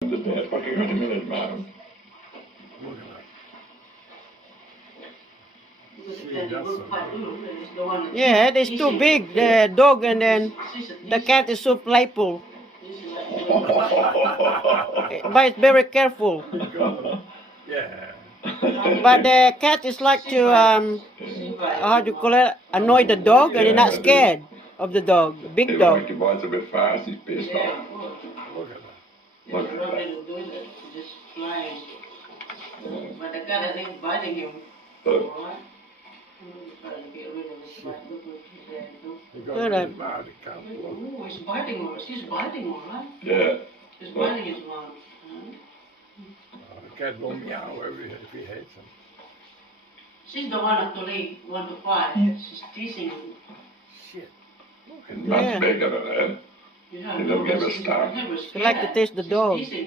The dad fucking hurt him in his mouth. Look at Yeah, it's too big, the dog, and then the cat is so playful. But it's very careful. that. Yeah. But the cat is like to, how do you call it, annoy the dog, and they're not scared of the dog, the big Even dog. when he bites a bit fast, he's pissed off. Look at that. Look at that. Just flying. But the cat, I think, biting him. Look. He Look got at in that. his mouth, he can't look. Oh, he's biting her. She's biting her, right? Yeah. She's biting his mouth. The cat will meow if he hates him. She's the one actually want to fight. She's teasing him. Shit. Look at Much Yeah. bigger than that. Yeah, He don't give a she's stop. never They like to scared. taste the She's dog. teasing